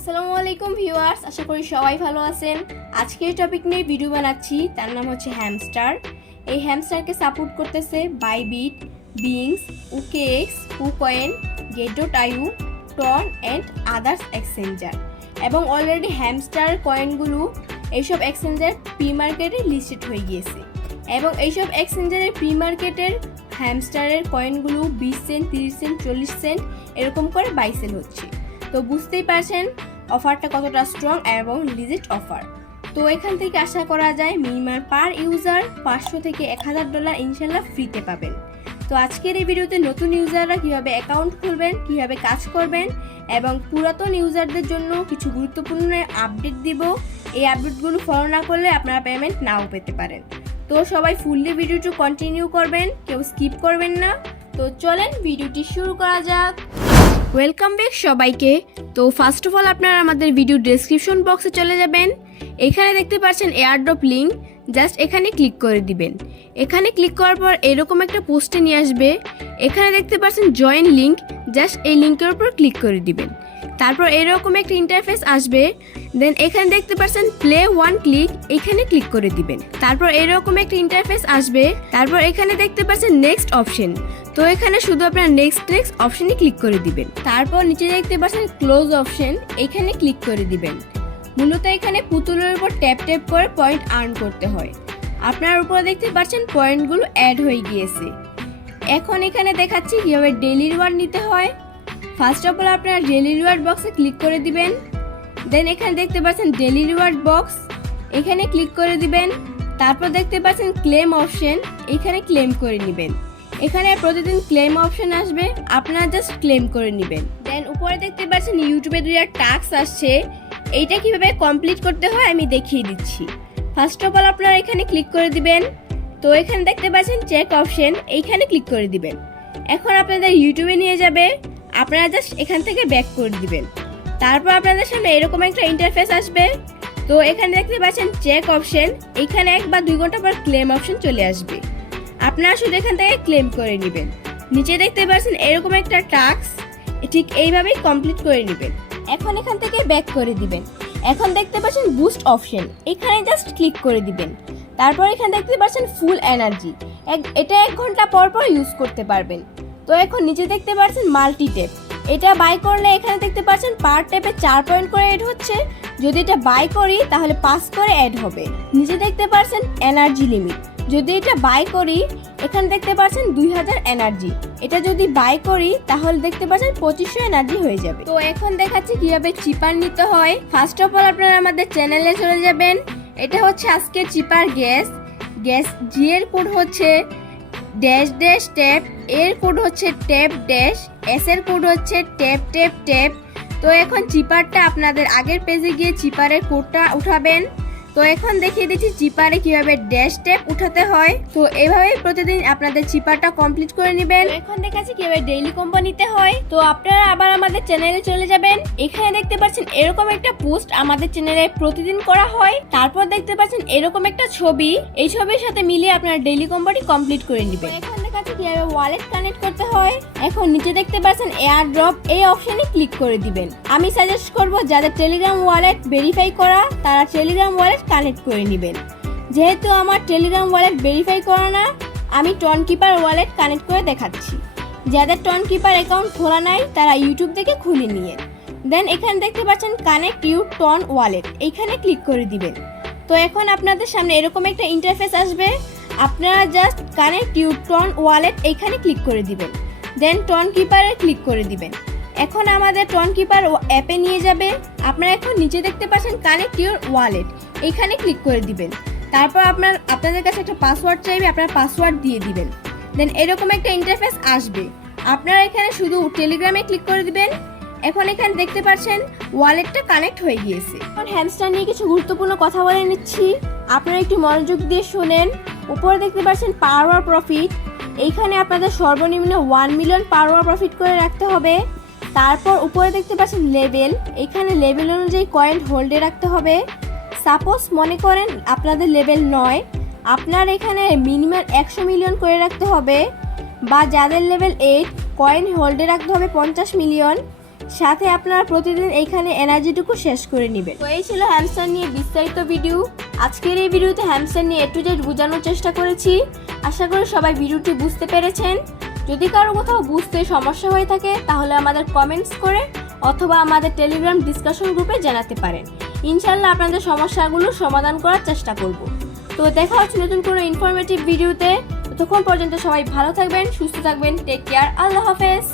আসসালামু আলাইকুম ভিউয়ার্স, আশা করি সবাই ভালো আছেন। আজকে এই টপিক নিয়ে ভিডিও বানাচ্ছি, তার নাম হচ্ছে হ্যামস্টার। এই হ্যামস্টারকে সাপোর্ট করতেছে Bybit, BingX, OKX, KuCoin, Gate io, TON and others exchanger. এবং অলরেডি হ্যামস্টার কয়েনগুলো এইসব এক্সচেঞ্জার প্রি মার্কেটে লিস্টেড হয়ে গিয়েছে এবং এইসব এক্সচেঞ্জারের প্রি মার্কেটের হ্যামস্টারের কয়েনগুলো 20 সেন্ট, 30 সেন্ট, 40 সেন্ট এরকম করে বাই সেল হচ্ছে। তো বুঝতেই পারছেন অফারটা কতটা স্ট্রং এবং লিজিট অফার। তো এখান থেকে আশা করা যায় মিনিমাম পার ইউজার $500 থেকে $1000 ইনশাল্লাহ ফ্রিতে পাবেন। তো আজকের এই ভিডিওতে নতুন ইউজাররা কীভাবে অ্যাকাউন্ট খুলবেন, কীভাবে কাজ করবেন এবং পুরাতন ইউজারদের জন্য কিছু গুরুত্বপূর্ণ আপডেট দিব। এই আপডেটগুলো ফলো না করলে আপনারা পেমেন্ট নাও পেতে পারেন। তো সবাই ফুললি ভিডিওটি কন্টিনিউ করবেন, কেউ স্কিপ করবেন না। তো চলেন ভিডিওটি শুরু করা যাক। ওয়েলকাম ব্যাক সবাইকে। তো ফার্স্ট অফ অল আপনারা আমাদের ভিডিও ডেসক্রিপশন বক্সে চলে যাবেন। এখানে দেখতে পাচ্ছেন এয়ারড্রপ লিঙ্ক, জাস্ট এখানে ক্লিক করে দিবেন। এখানে ক্লিক করার পর এরকম একটা পোস্টে নিয়ে আসবে। এখানে দেখতে পাচ্ছেন জয়েন লিঙ্ক, জাস্ট এই লিঙ্কের উপর ক্লিক করে দিবেন। তারপর এরকম একটা ইন্টারফেস আসবে। দেন এখানে দেখতে পাচ্ছেন প্লে ওয়ান ক্লিক, এখানে ক্লিক করে দিবেন। তারপর এরকম একটা ইন্টারফেস আসবে। তারপর এখানে দেখতে পাচ্ছেন নেক্সট অপশন, তো এখানে শুধু আপনার নেক্সট অপশনে ক্লিক করে দিবেন। তারপর নিচে দেখতে পাচ্ছেন ক্লোজ অপশন, এখানে ক্লিক করে দিবেন। মূলত এখানে পুতুলের উপর ট্যাপ করে পয়েন্ট আর্ন করতে হয়। আপনার উপরে দেখতে পাচ্ছেন পয়েন্টগুলো অ্যাড হয়ে গিয়েছে। এখন এখানে দেখাচ্ছি কিভাবে ডেইলি রিওয়ার্ড নিতে হয়। ফার্স্ট অফ অল আপনারা ডেইলি রিওয়ার্ড বক্সে ক্লিক করে দিবেন। দেন এখানে দেখতে পাচ্ছেন ডেইলি রিওয়ার্ড বক্স, এখানে ক্লিক করে দিবেন। তারপর দেখতে পাচ্ছেন ক্লেম অপশন, এখানে ক্লেম করে নেবেন। এখানে প্রতিদিন ক্লেম অপশন আসবে, আপনারা জাস্ট ক্লেম করে নেবেন। দেন উপরে দেখতে পাচ্ছেন ইউটিউবে দুইটা টাস্ক আসছে, এইটা কিভাবে কমপ্লিট করতে হয় আমি দেখিয়ে দিচ্ছি। ফার্স্ট অফ অল আপনারা এখানে ক্লিক করে দিবেন। তো এখানে দেখতে পাচ্ছেন চেক অপশন, এইখানে ক্লিক করে দিবেন। এখন আপনাদের ইউটিউবে নিয়ে যাবে, আপনারা জাস্ট এখান থেকে ব্যাক করে দিবেন। তারপর আপনাদের সামনে এরকম একটা ইন্টারফেস আসবে। তো এখানে দেখতে পাচ্ছেন চেক অপশন, এখানে 1 বা 2 ঘন্টা পর ক্লেম অপশন চলে আসবে। আপনারা শুধু এখান থেকে ক্লেম করে নেবেন। নিচে দেখতে পাচ্ছেন এরকম একটা টাস্ক, ঠিক এইভাবেই কমপ্লিট করে নেবেন। এখন এখান থেকে ব্যাক করে দিবেন। এখন দেখতে পাচ্ছেন বুস্ট অপশন, এখানে জাস্ট ক্লিক করে দিবেন। তারপর এখানে দেখতে পাচ্ছেন ফুল এনার্জি, এটা 1 ঘন্টা পর ইউজ করতে পারবেন। তো এখন নিচে দেখতে পাচ্ছেন মাল্টি ট্যাপ, এটা বাই করলে এখানে দেখতে পাচ্ছেন পার ট্যাপে 4 পয়েন্ট করে অ্যাড হচ্ছে। যদি এটা বাই করি তাহলে 5 করে অ্যাড হবে। নিচে দেখতে পাচ্ছেন এনার্জি লিমিট, যদি এটা বাই করি এখানে দেখতে পাচ্ছেন 2000 এনার্জি, এটা যদি বাই করি তাহলে দেখতে পাচ্ছেন 2500 এনার্জি হয়ে যাবে। তো এখন দেখাচ্ছি কিভাবে চিপার নিতে হয়। ফার্স্ট অফ অল আপনারা আমাদের চ্যানেলে চলে যাবেন। এটা হচ্ছে আজকে চিপার গ্যাস জি এর কোড হচ্ছে ড্যাশ ড্যাশ ট্যাপ, এর কোড হচ্ছে ট্যাপ ড্যাশ, এস এর কোড হচ্ছে ট্যাপ ট্যাপ ট্যাপ। তো এখন চিপারটা আপনাদের আগের পেজে গিয়ে চিপারের কোডটা উঠাবেন। তো এখন দেখিয়ে দিচ্ছি চিপারে কিভাবে ড্যাশ ট্যাপ উঠাতে হয়। তো এভাবে প্রতিদিন আপনাদের চিপারটা কমপ্লিট করে নেবেন। এখন দেখাচ্ছি কিভাবে ডেইলি কম্বো নিতে হয়। তো আপনারা আবার আমাদের চ্যানেলে চলে যাবেন। এখানে দেখতে পাচ্ছেন এরকম একটা পোস্ট আমাদের চ্যানেলে প্রতিদিন করা হয়। তারপর দেখতে পাচ্ছেন এরকম একটা ছবি, এই ছবির সাথে মিলিয়ে আপনারা ডেইলি কম্বোটি কমপ্লিট করে নেবেন। এখন দেখাচ্ছি কিভাবে ওয়ালেট কানেক্ট করতে হয়। এখন নিচে দেখতে পাচ্ছেন এয়ার ড্রপ, এই অপশনে ক্লিক করে দিবেন। আমি সাজেস্ট করব যাদের টেলিগ্রাম ওয়ালেট ভেরিফাই করা তারা টেলিগ্রাম ওয়ালেট কানেক্ট করে নেবেন। যেহেতু আমার টেলিগ্রাম ওয়ালেট ভেরিফাই করা না, আমি টন কিপার ওয়ালেট কানেক্ট করে দেখাচ্ছি। যাদের টন কিপার অ্যাকাউন্ট খোলা নাই তারা ইউটিউব থেকে খুলে নিয়ে দেন এখানে দেখতে পাচ্ছেন কানেক্ট ইউ টন ওয়ালেট, এইখানে ক্লিক করে দিবেন। তো এখন আপনাদের সামনে এরকম একটা ইন্টারফেস আসবে, আপনারা just connect you TON wallet এইখানে ক্লিক করে দিবেন। দেন টন কিপারে ক্লিক করে দিবেন। এখন আমাদের টন কিপার অ্যাপে নিয়ে যাবে। আপনারা এখন নিচে দেখতে পাচ্ছেন কানেক্ট ইউর ওয়ালেট, এইখানে ক্লিক করে দিবেন। তারপর আপনাদের কাছে একটা পাসওয়ার্ড চাইবে, আপনারা পাসওয়ার্ড দিয়ে দিবেন। দেন এরকম একটা ইন্টারফেস আসবে, আপনারা এখানে শুধু টেলিগ্রামে ক্লিক করে দিবেন। এখন এখানে দেখতে পাচ্ছেন ওয়ালেটটা কানেক্ট হয়ে গিয়েছে। এখন হ্যামস্টার নিয়ে কিছু গুরুত্বপূর্ণ কথা বলে নিচ্ছি, আপনারা একটু মনোযোগ দিয়ে শুনেন। উপরে দেখতে পাচ্ছেন পাওয়ার প্রফিট, এইখানে আপনাদের সর্বনিম্ন 1 মিলিয়ন পাওয়ার প্রফিট করে রাখতে হবে। তারপর উপরে দেখতে পাচ্ছেন লেভেল, এখানে লেভেল অনুযায়ী কয়েন হোল্ডে রাখতে হবে। সাপোজ মনে করেন আপনাদের লেভেল 9, আপনার এখানে মিনিমাম 100 মিলিয়ন করে রাখতে হবে। বা যাদের লেভেল 8, কয়েন হোল্ডে রাখতে হবে 50 মিলিয়ন। সাথে আপনারা প্রতিদিন এইখানে এনার্জিটুকু শেষ করে নেবেন। তো এই ছিল হ্যামস্টার নিয়ে বিস্তারিত ভিডিও। আজকের এই ভিডিওতে হ্যামস্টার নিয়ে A to Z বোঝানোর চেষ্টা করেছি। আশা করি সবাই ভিডিওটি বুঝতে পেরেছেন। যদি কারো কোথাও বুঝতে সমস্যা হয়ে থাকে তাহলে আমাদের কমেন্টস করে অথবা আমাদের টেলিগ্রাম ডিসকাশন গ্রুপে জানাতে পারেন। ইনশাআল্লাহ আপনাদের সমস্যাগুলো সমাধান করার চেষ্টা করব। তো দেখা হচ্ছে নতুন কোনো ইনফরমেটিভ ভিডিওতে। ততক্ষণ পর্যন্ত সবাই ভালো থাকবেন, সুস্থ থাকবেন। Take care. আল্লাহ হাফেজ।